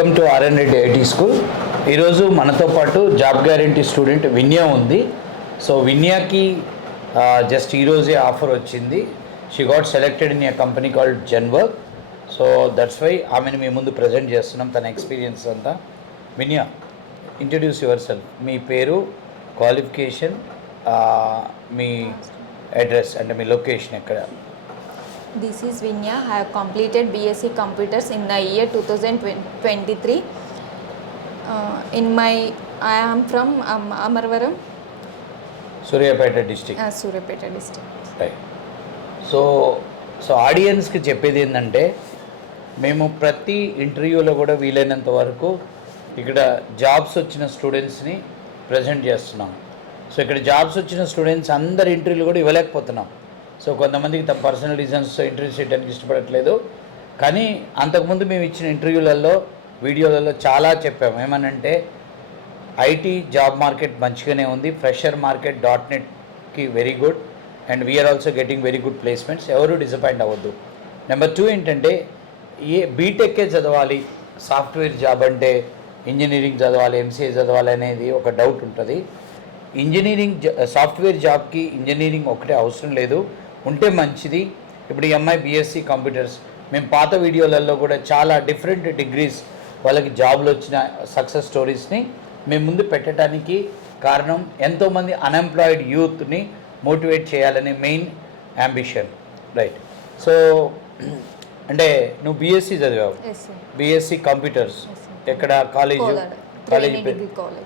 Welcome to RN Reddy IT school. ఈరోజు మనతో పాటు జాబ్ గ్యారంటీ స్టూడెంట్ విన్యా ఉంది. సో విన్యాకి జస్ట్ ఈరోజే ఆఫర్ వచ్చింది. She got selected in a company called Zenwork. So that's why ఆమెను మీ ముందు ప్రజెంట్ చేస్తున్నాం, తన ఎక్స్పీరియన్స్ అంతా. Vinya, introduce yourself. మీ పేరు, క్వాలిఫికేషన్, మీ అడ్రస్ అంటే మీ లొకేషన్ ఎక్కడ? This is Vinya. I have completed BSc Computers in the year 2023. I am from Amarvaram, Suryapet district. Surapeta district. Right. So ఆడియన్స్కి చెప్పేది ఏంటంటే, మేము ప్రతి ఇంటర్వ్యూలో కూడా వీలైనంత వరకు ఇక్కడ జాబ్స్ వచ్చిన స్టూడెంట్స్ని ప్రజెంట్ చేస్తున్నాం. సో ఇక్కడ జాబ్స్ వచ్చిన స్టూడెంట్స్ అందరి ఇంటర్వ్యూలు కూడా ఇవ్వలేకపోతున్నాం. సో కొంతమందికి తమ పర్సనల్ రీజన్స్ ఇంటర్వ్యూ చేయడానికి ఇష్టపడట్లేదు. కానీ అంతకుముందు మేము ఇచ్చిన ఇంటర్వ్యూలలో, వీడియోలలో చాలా చెప్పాము. ఏమనంటే ఐటీ జాబ్ మార్కెట్ మంచిగానే ఉంది, ఫ్రెషర్ మార్కెట్ .NETకి very good, and we're also getting very good placements. ఎవరు డిసప్పాయింట్ అవ్వద్దు. నెంబర్ 2 ఏంటంటే, బీటెక్కే చదవాలి, సాఫ్ట్వేర్ జాబ్ అంటే ఇంజనీరింగ్ చదవాలి, ఎంసీఏ చదవాలి అనేది ఒక డౌట్ ఉంటుంది. ఇంజనీరింగ్ సాఫ్ట్వేర్ జాబ్కి ఇంజనీరింగ్ ఒకటే అవసరం లేదు, ఉంటే మంచిది. ఇప్పుడు ఈ అమ్మాయి బీఎస్సీ కంప్యూటర్స్, మేము పాత వీడియోలలో కూడా చాలా డిఫరెంట్ డిగ్రీస్ వాళ్ళకి జాబ్లు వచ్చిన సక్సెస్ స్టోరీస్ని మేము ముందు పెట్టడానికి కారణం, ఎంతోమంది అన్ఎంప్లాయిడ్ యూత్ని మోటివేట్ చేయాలనే మెయిన్ అంబిషన్. రైట్. సో అంటే నువ్వు బీఎస్సీ చదివావు, బీఎస్సీ కంప్యూటర్స్ ఎక్కడ? కాలేజ్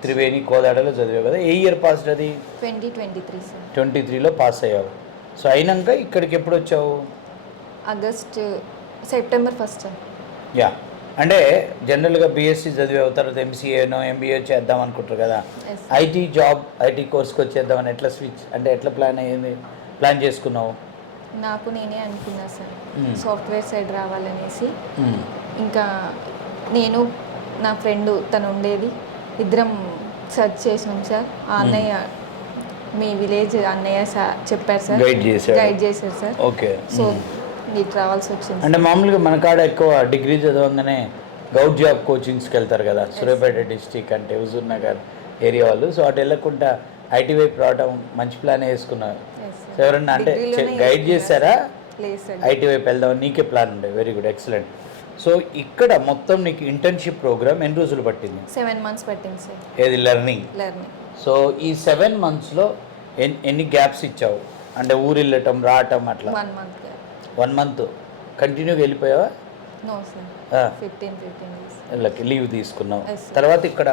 త్రివేణి కోదాడలో చదివావు కదా. ఏ ఇయర్ పాస్ అది? 2023లో పాస్ అయ్యావు. సో అయినాక ఇక్కడికి ఎప్పుడు వచ్చావు? సెప్టెంబర్ 1. యా, అంటే జనరల్గా బీఎస్సీ చదివావు, తర్వాత ఎంసీఏనో ఎంబీఏ చేద్దాం అనుకుంటారు కదా. ఐటీ కోర్స్కి వచ్చేద్దామని ఎట్లా స్విచ్ అంటే ఎట్లా ప్లాన్ చేసుకున్నావు? నాకు నేనే అనుకున్నా సార్, సాఫ్ట్వేర్ సైడ్ రావాలనేసి. ఇంకా నేను, నా ఫ్రెండ్ తను ఉండేది, ఇద్దరం సెర్చ్ చేసినాం సార్. ఆ అన్నయ్య, మీ విలేజ్ అన్నయ్య సార్ చెప్పారు సార్, గైడ్ చేశారు సార్. ఓకే. సో ఇటు రావాల్సి వచ్చింది. అంటే మామూలుగా మన కాడ ఎక్కువ డిగ్రీ చదవగానే గౌట్ జాబ్ కోచింగ్స్కి వెళ్తారు కదా, సూర్యాపేట డిస్టిక్ అంటే హుజూర్ నగర్ ఏరియా వాళ్ళు. సో అటు వెళ్ళకుండా ఐటీ వైపు రావడం మంచి ప్లాన్ వేసుకున్నారు. సో ఎవరన్నా అంటే గైడ్ చేశారా ఐటీ వైపు వెళ్దాం? నీకే ప్లాన్ ఉండే. Very good, excellent. సో ఇక్కడ మొత్తం నీకు ఇంటర్న్షిప్ ప్రోగ్రామ్ ఎన్ని రోజులు పట్టింది? 7 months పట్టింది సార్. ఏది లెర్నింగ్? సో ఈ 7 monthsలో ఎన్ని గ్యాప్స్ ఇచ్చావు? అంటే ఊరు వెళ్ళటం రావటం అట్లా? 1 month కంటిన్యూగా వెళ్ళిపోయావా? నో సార్, 15 days వీళ్ళకి లీవ్ తీసుకున్నావు. తర్వాత ఇక్కడ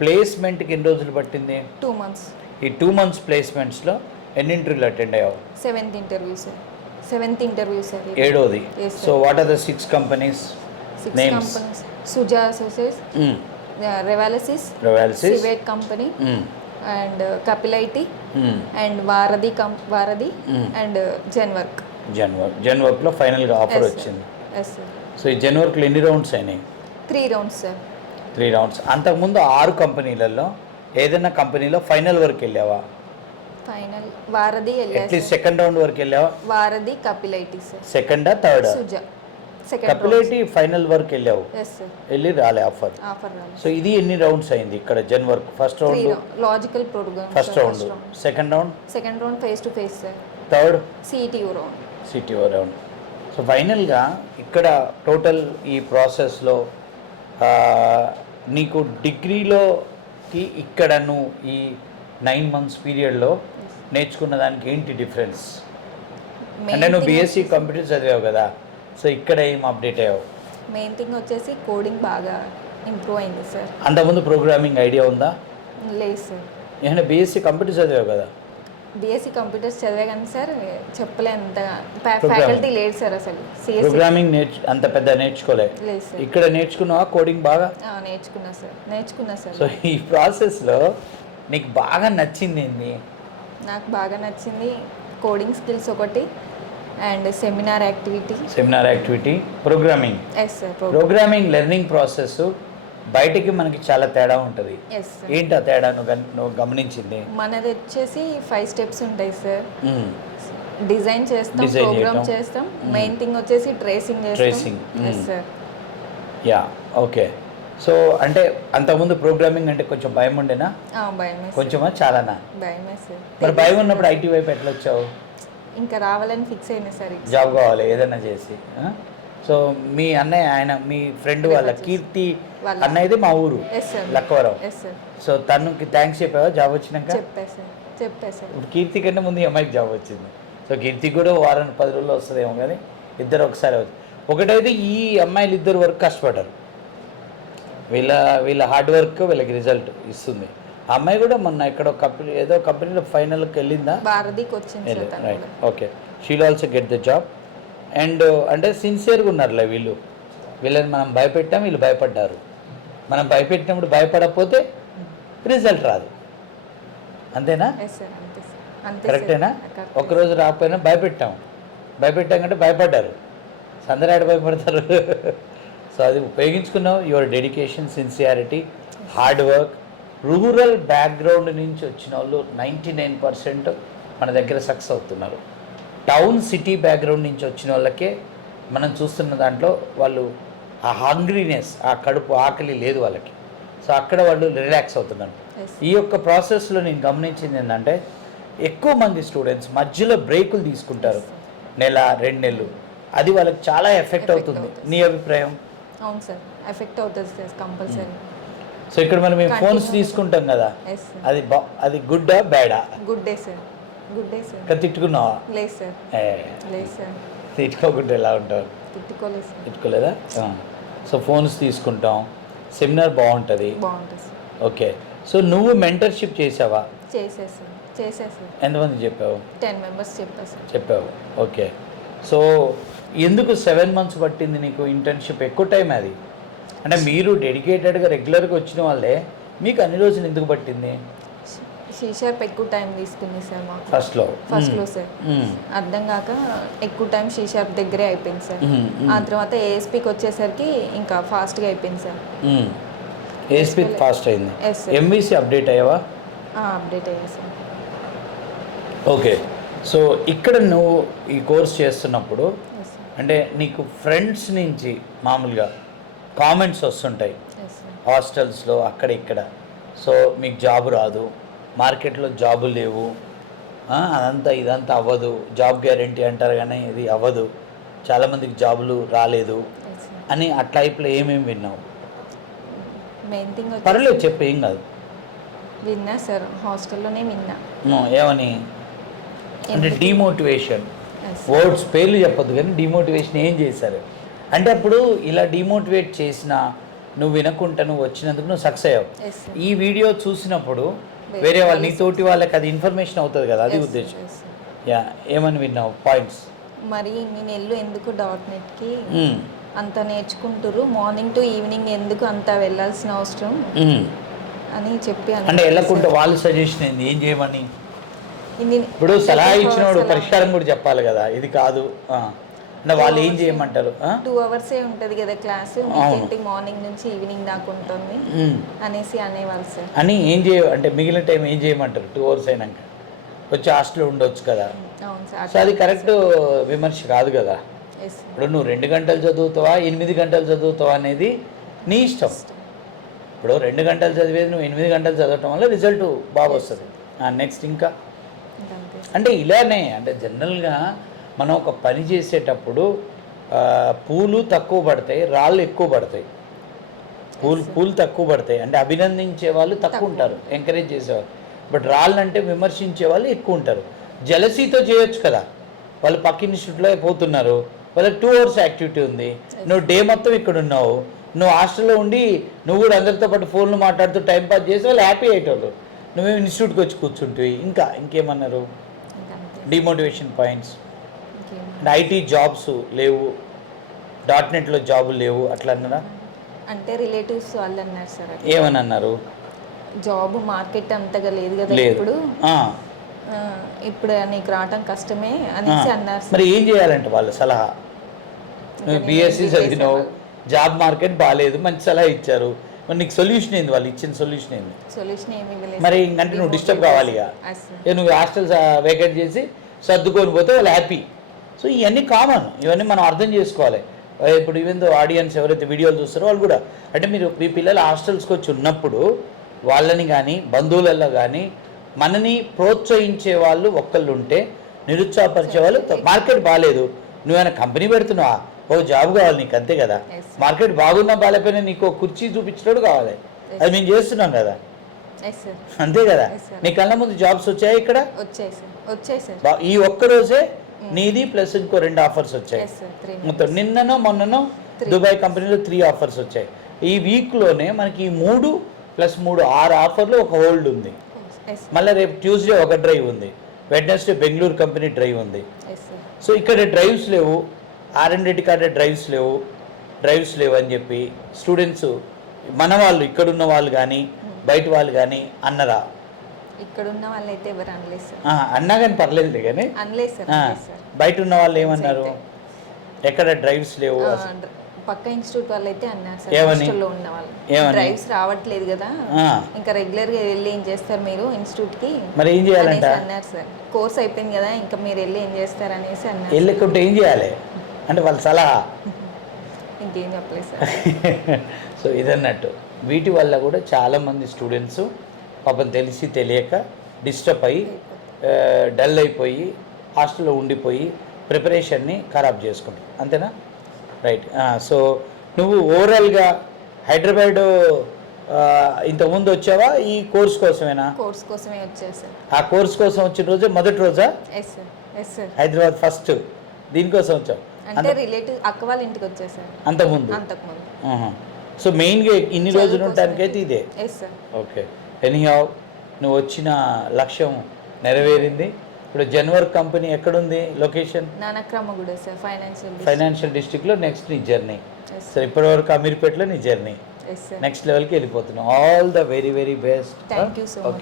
ప్లేస్మెంట్కి ఎన్ని రోజులు పట్టింది? 2 months. ఈ 2 months ప్లేస్మెంట్స్లో ఎన్ని ఇంటర్వ్యూలు అటెండ్ అయ్యావు? 7th interview sir. 7th. So what are the 6 companies? 6 names. companies. Suja Associates, Revalisys, Civet Company, and Kapil IT, and Varadi, and జెన్వర్క్లో ఫైనల్గా ఆఫర్ వచ్చింది. సో ఈ జెన్వర్క్లో ఎన్ని రౌండ్స్ అయినాయి? 3 rounds సార్. 3 rounds. అంతకుముందు 6 కంపెనీలలో ఏదైనా కంపెనీలో ఫైనల్ వరకు వెళ్ళావా? ఫైనల్ వారధి అట్లీస్ట్ సెకండ్ రౌండ్ వరకు వెళ్ళావా? వారధి, కపిల్ ఐటీ సార్. సెకండా థర్డా? సుజా సెకండ్. కపిల్ ఐటీ ఫైనల్ వరకు వెళ్ళావు, వెళ్ళి రాలే ఆఫర్. రాలేదు. సో ఇది ఎన్ని రౌండ్స్ అయింది ఇక్కడ Zenwork? First round logical program, first round. Second round face to face sir. Third CTO round. So ఫైనల్గా ఇక్కడ టోటల్ ఈ ప్రాసెస్లో నీకు డిగ్రీలోకి ఇక్కడ నువ్వు ఈ 9 months పీరియడ్లో నేర్చుకున్న దానికి ఏంటి డిఫరెన్స్? అంటే నువ్వు బీఎస్సీ కంప్యూటర్ చదివావు కదా, సో ఇక్కడ ఏం అప్డేట్ అయ్యావు? మెయిన్ థింగ్ వచ్చేసి కోడింగ్ బాగా ఇంప్రూవ్ అయింది సార్. అంతకుముందు ప్రోగ్రామింగ్ ఐడియా ఉందా? లేదు సార్. ఏమైనా బీఎస్సీ కంప్యూటర్ చదివావు కదా? బీఎస్సీ కంప్యూటర్స్ చదివే కానీ సార్ చెప్పలే, అంత ఫ్యాకల్టీ లేదు సార్. అసలు ప్రోగ్రామింగ్ అంత పెద్ద నేర్చుకోలేదు సార్. ఇక్కడ నేర్చుకున్నావా కోడింగ్ బాగా? నేర్చుకున్నా సార్. సో ఈ ప్రాసెస్లో నీకు బాగా నచ్చింది ఏంది? నాకు బాగా నచ్చింది కోడింగ్ స్కిల్స్ ఒకటి, and seminar activity, programming. Yes sir. Programming learning process బయటికి మనకి చాలా తేడా ఉంటుంది. ఏంటి ఆ తేడా నువ్వు గమనించింది? మనది వచ్చేసి 5 steps ఉంటాయి సార్. డిజైన్ చేస్తాం, ప్రోగ్రామ్ చేస్తాం, మెయిన్ థింగ్ వచ్చేసి ట్రేసింగ్ చేస్తాం. Yeah, okay. సో అంటే అంతకుముందు ప్రోగ్రామింగ్ అంటే కొంచెం భయం ఉండేనా? భయమే సార్. కొంచెమా చాలానా? భయమే సార్. మరి భయం ఉన్నప్పుడు ఐటీ వైపు ఎట్లా వచ్చావు? ఇంకా రావాలని ఫిక్స్ అయినా సార్. జాబ్ కావాలి ఏదైనా చేసి. సో మీ అన్నయ్య ఆయన మీ ఫ్రెండ్ వాళ్ళ కీర్తి అన్నయ్యది మా ఊరు లక్కవరం. సో తనకి థ్యాంక్స్ చెప్పావా జాబ్ వచ్చినాక? చెప్పా సార్. ఇప్పుడు కీర్తి కంటే ముందు ఈ అమ్మాయికి జాబ్ వచ్చింది. సో కీర్తికి కూడా వారం 10 రోజుల్లో వస్తుందేమో, కానీ ఇద్దరు ఒకసారి ఒకటైతే ఈ అమ్మాయిలు ఇద్దరు వరకు కష్టపడ్డారు. వీళ్ళ హార్డ్ వర్క్ వీళ్ళకి రిజల్ట్ ఇస్తుంది. ఆ అమ్మాయి కూడా మొన్న ఇక్కడ ఏదో కంపెనీలో ఫైనల్కి వెళ్ళిందా? భారతికి వచ్చింది. Right, okay. She'll also get the job. And అంటే సిన్సియర్గా ఉన్నారులే వీళ్ళని మనం భయపెట్టాం, వీళ్ళు భయపడ్డారు. మనం భయపెట్టినప్పుడు భయపడకపోతే రిజల్ట్ రాదు. అంతేనా? కరెక్టేనా? ఒక్కరోజు రాకపోయినా భయపెట్టాం కంటే భయపడ్డారు. అందరూ ఆడ భయపడతారు. సో అది ఉపయోగించుకున్నావు. Your dedication, sincerity, hard work. Rural background నుంచి వచ్చిన వాళ్ళు 99% మన దగ్గర సక్సెస్ అవుతున్నారు. టౌన్ సిటీ బ్యాక్గ్రౌండ్ నుంచి వచ్చిన వాళ్ళకే మనం చూస్తున్న దాంట్లో వాళ్ళు ఆ హంగ్రీనెస్, ఆ కడుపు ఆకలి లేదు వాళ్ళకి. సో అక్కడ వాళ్ళు రిలాక్స్ అవుతున్నారు. ఈ యొక్క ప్రాసెస్లో నేను గమనించింది ఏంటంటే ఎక్కువ మంది స్టూడెంట్స్ మధ్యలో బ్రేకులు తీసుకుంటారు, 1-2 నెలలు. అది వాళ్ళకి చాలా ఎఫెక్ట్ అవుతుంది. నీ అభిప్రాయం? అవును సార్, ఎఫెక్ట్ అవుతుంది సార్ కంపల్సరీ. సో ఇక్కడ మనం ఫోన్స్ తీసుకుంటాం కదా, అది గుడ్డా బ్యాడా? గుడ్డే సార్. తిట్టుకున్నావా? లేదు సార్. తిట్టుకోకుండా ఎలా ఉంటావు? తిట్టుకోలేదా? సో ఫోన్స్ తీసుకుంటాం, సెమినార్ బాగుంటుంది. ఓకే. సో నువ్వు మెంటర్షిప్ చేసావా? చేసా సార్. ఎంతమంది చెప్పావు? 10 మెంబర్స్ చెప్పావు. ఓకే. సో ఎందుకు 7 months పట్టింది నీకు ఇంటర్న్షిప్? ఎక్కువ టైం అది. అంటే మీరు డెడికేటెడ్గా రెగ్యులర్గా వచ్చిన వాళ్ళే, మీకు అన్ని రోజులు ఎందుకు పట్టింది? షార్ప్ ఎక్కువ టైం తీసుకుంది సార్ మాకు ఫస్ట్లో సార్. అర్థం కాక ఎక్కువ టైం షార్ప్ దగ్గరే అయిపోయింది సార్. ఆ తర్వాత ఏఎస్పీకి వచ్చేసరికి ఇంకా ఫాస్ట్గా అయిపోయింది సార్. ఏఎస్పీ ఫాస్ట్ అయింది. ఎంవీసీ అప్డేట్ అయ్యావా? అప్డేట్ అయ్యా సార్. ఓకే. సో ఇక్కడ నువ్వు ఈ కోర్స్ చేస్తున్నప్పుడు అంటే నీకు ఫ్రెండ్స్ నుంచి మామూలుగా కామెంట్స్ వస్తుంటాయి హాస్టల్స్లో అక్కడ ఇక్కడ. సో మీకు జాబ్ రాదు, మార్కెట్లో జాబులు లేవు, ఇదంతా అవ్వదు, జాబ్ గ్యారంటీ అంటారు కానీ ఇది అవ్వదు, చాలామందికి జాబులు రాలేదు అని ఆ టైప్లో ఏమేమి విన్నావు? మెయిన్ థింగ్ పర్లేదు చెప్పు, ఏం కాదు. విన్నా సార్, హాస్టల్లోనే విన్నా. ఏమని అంటే డిమోటివేషన్, వర్డ్స్ పేర్లు చెప్పొద్దు కానీ డిమోటివేషన్ ఏం చేశారు అంటే అప్పుడు ఇలా డిమోటివేట్ చేసిన నువ్వు వినకుండా నువ్వు వచ్చినందుకు నువ్వు సక్సెస్ అయ్యావు. ఈ వీడియో చూసినప్పుడు వేరే వాళ్ళు నీతోటి వాళ్ళకి అది ఇన్ఫర్మేషన్ అవుతుంది కదా, అది ఉద్దేశం. ఏమని విన్నావు పాయింట్స్? మరి నేను ఎందుకు .NETకి అంత నేర్చుకుంటారు, మార్నింగ్ టు ఈవినింగ్ ఎందుకు అంత వెళ్ళాల్సిన అవసరం అని చెప్పి అంటే వెళ్ళకుండా వాళ్ళు సజెషన్ ఏంది, ఏం చేయమని? ఇప్పుడు సలహా ఇచ్చినోడు పరిష్కారం కూడా చెప్పాలి కదా, ఇది కాదు అంటే వాళ్ళు ఏం చేయమంటారు? 2 hours ఉంటుంది కదా క్లాస్, మార్నింగ్ నుంచి ఈవినింగ్ దాకా ఉంటుంది అనేసి అనేవాళ్ళు సార్. అని ఏం అంటే మిగిలిన టైం ఏం చేయమంటారు? 2 hours అయినాక వచ్చి హాస్టల్లో ఉండొచ్చు కదా. సో అది కరెక్ట్ విమర్శ కాదు కదా. ఇప్పుడు నువ్వు 2 గంటలు చదువుతావా 8 గంటలు చదువుతావా అనేది నీ ఇష్టం. ఇప్పుడు 2 గంటలు చదివేది నువ్వు 8 గంటలు చదవటం వల్ల రిజల్ట్ బాగా వస్తుంది. నెక్స్ట్ ఇంకా అంటే ఇలానే అంటే జనరల్గా మనం ఒక పని చేసేటప్పుడు పూలు తక్కువ పడతాయి, రాళ్ళు ఎక్కువ పడతాయి. పూలు తక్కువ పడతాయి అంటే అభినందించే వాళ్ళు తక్కువ ఉంటారు, ఎంకరేజ్ చేసేవాళ్ళు. బట్ రాళ్ళు అంటే విమర్శించే వాళ్ళు ఎక్కువ ఉంటారు. జలసీతో చేయొచ్చు కదా, వాళ్ళు పక్క ఇన్స్టిట్యూట్లో పోతున్నారు, వాళ్ళకి 2 hours యాక్టివిటీ ఉంది, నువ్వు డే మొత్తం ఇక్కడ ఉన్నావు, నువ్వు హాస్టల్లో ఉండి నువ్వు కూడా అందరితో పాటు ఫోన్లు మాట్లాడుతూ టైంపాస్ చేసి వాళ్ళు హ్యాపీ అయ్యేటోళ్ళు, నువ్వేమి ఇన్స్టిట్యూట్కి వచ్చి కూర్చుంటివి. ఇంకేమన్నారు డిమోటివేషన్ పాయింట్స్? అంటే ఐటీ జాబ్స్ లేవు, .NETలో జాబులు లేవు అట్లా అన్నారా? అంటే రిలేటివ్స్ వాళ్ళు అన్నారు సార్. ఏమని అన్నారు? జాబ్ మార్కెట్ అంతగా లేదు కదా ఇప్పుడు నీకు రావటం కష్టమే అనేసి అన్నారు. మరి ఏం చేయాలంటే వాళ్ళ సలహా? నువ్వు బీఎస్సీ చదివినావు, జాబ్ మార్కెట్ బాగాలేదు, మంచి సలహా ఇచ్చారు, మరి నీకు సొల్యూషన్ ఏంది? వాళ్ళు ఇచ్చిన సొల్యూషన్ ఏంది? మరి ఇంకంటే నువ్వు డిస్టర్బ్ కావాలి ఇక. నువ్వు హాస్టల్స్ వేకెంట్ చేసి సర్దుకొని పోతే వాళ్ళు హ్యాపీ. సో ఇవన్నీ కామన్, ఇవన్నీ మనం అర్థం చేసుకోవాలి. ఇప్పుడు ఈవెన్ దో ఆడియన్స్ ఎవరైతే వీడియోలు చూస్తారో వాళ్ళు కూడా అంటే మీరు మీ పిల్లలు హాస్టల్స్కి వచ్చి ఉన్నప్పుడు వాళ్ళని కానీ బంధువులలో కానీ మనని ప్రోత్సహించే వాళ్ళు ఒక్కళ్ళు ఉంటే నిరుత్సాహపరిచే వాళ్ళు మార్కెట్ బాగాలేదు నువ్వేమైనా కంపెనీ పెడుతున్నావా ఓ జాబ్ కావాలి నీకు అంతే కదా Yes, sir. మార్కెట్ బాగున్నా బాగాలేకపోయినా నీకు ఒక కుర్చీ చూపించినోడు కావాలి అది మేము చేస్తున్నాం కదా ఎస్ సార్ అంతే కదా Yes, sir. నీ కళ్ళ ముందు జాబ్స్ వచ్చాయి ఇక్కడ వచ్చాయి సార్ ఈ ఒక్క రోజే నీది ప్లస్ ఇంకో 2 ఆఫర్స్ వచ్చాయి ఎస్ సార్ 3 మొత్తం నిన్ననో మొన్ననో దుబాయ్ కంపెనీలో 3 ఆఫర్స్ వచ్చాయి ఈ వీక్లోనే మనకి 3 + 3 6 ఆఫర్లు ఒక హోల్డ్ ఉంది ఎస్ మళ్ళీ రేపు ట్యూస్డే ఒక డ్రైవ్ ఉంది వెడ్నెస్డే బెంగళూరు కంపెనీ డ్రైవ్ ఉంది ఎస్ సార్ సో ఇక్కడ డ్రైవ్స్ లేవు R&D కాడ డ్రైవ్స్ లేవు అని చెప్పి స్టూడెంట్స్ మన వాళ్ళు ఇక్కడున్న వాళ్ళు కానీ బయట వాళ్ళు కానీ అన్నరా ఇక్కడ ఉన్న వాళ్ళైతే ఎవరు అనలేదు సార్ అన్నా కానీ పర్లేదులే కానీ అనలేదు సార్ బయట ఉన్న వాళ్ళు ఏమన్నారు ఎక్కడ డ్రైవ్స్ లేవు అసలు. పక్క ఇన్స్టిట్యూట్ వాళ్ళు అయితే అన్నారు సార్ ఏమని? హాస్టల్లో ఉన్న వాళ్ళు ఏమని? డ్రైవ్స్ రావట్లేదు కదా ఆ, ఇంకా రెగ్యులర్ గా వెళ్ళి ఏం చేస్తారు మీరు ఇన్స్టిట్యూట్ కి మరి ఏం చేయాలంట అనేసి అన్నారు సార్ కోర్స్ అయిపోయింది కదా ఇంకా మీరు వెళ్ళి ఏం చేస్తారు అనేసి అన్నారు వెళ్ళకుంటే ఏం చేయాలి అంటే వాళ్ళ సలహా ఇంకేం చెప్పలేదు సార్ సో ఇదన్నట్టు వీటి వల్ల కూడా చాలామంది స్టూడెంట్స్ పాపం తెలిసి తెలియక డిస్టర్బ్ అయ్యి డల్ అయిపోయి హాస్టల్లో ఉండిపోయి ప్రిపరేషన్ని ఖరాబ్ చేసుకుంటారు అంతేనా రైట్ సో నువ్వు ఓవరాల్గా హైదరాబాద్ ఇంతకుముందు వచ్చావా ఈ కోర్స్ కోసమేనా కోర్స్ కోసమే వచ్చారు సార్ ఆ కోర్స్ కోసం వచ్చిన రోజే మొదటి రోజా ఎస్ సార్ హైదరాబాద్ ఫస్ట్ దీనికోసం వచ్చావు అంటే రిలేటివ్ అక్క వాళ్ళ ఇంటికి వచ్చారు సార్ అంతకుముందు అంతకుముందు సో మెయిన్గా ఇన్ని రోజులు ఉండటానికైతే ఇదే ఎస్ సార్ ఓకే ఎనీహావ్ నువ్వు వచ్చిన లక్ష్యం నెరవేరింది ఇప్పుడు జన్వర్ కంపెనీ ఎక్కడుంది లొకేషన్ నానక్రమగూడ సార్ ఫైనాన్షియల్ డిస్ట్రిక్ట్లో నెక్స్ట్ నీ జర్నీ ఎస్ సో ఇప్పటివరకు అమీర్పేటలో నీ జర్నీ ఎస్ సార్ నెక్స్ట్ లెవెల్కి వెళ్ళిపోతున్నావు all the very very best thank you so much